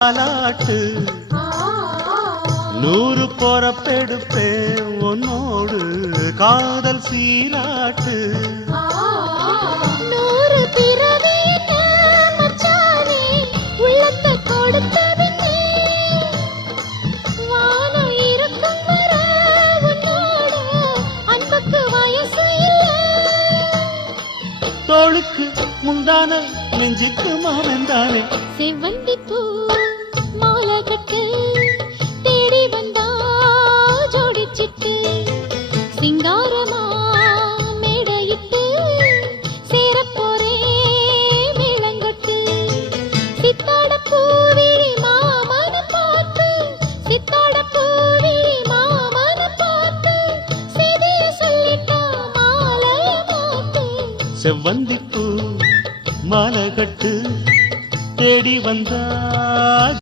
தாலாட்டு 100 பொறப்பெடுப்பேன் உன்னோடு காதல் சீராட்டு 100 பிறவியிட்ட மச்சானே உள்ளத்தை கொடுத்தவில்லை வானம் இருக்கும் வர உன்னோடு அன்புக்கு வயசு இல்லை தோளுக்கு முந்தான நெஞ்சுக்கு மாமந்தானே செவ்வந்தி பூ மாலை கட்டு தேடி வந்தா ஜோடிச்சிட்டு சிங்காரமா மேடையிட்டு சேரப்போரே மேளங்கட்டு சித்தாட பூவிழி மாமன பார்த்து சித்தாட பூவிழி மாமன பார்த்து செய்திய சொல்லிட்டா மாலைய மாத்து செவ்வந்தி பூ மாலை கட்டு தேடி வந்தா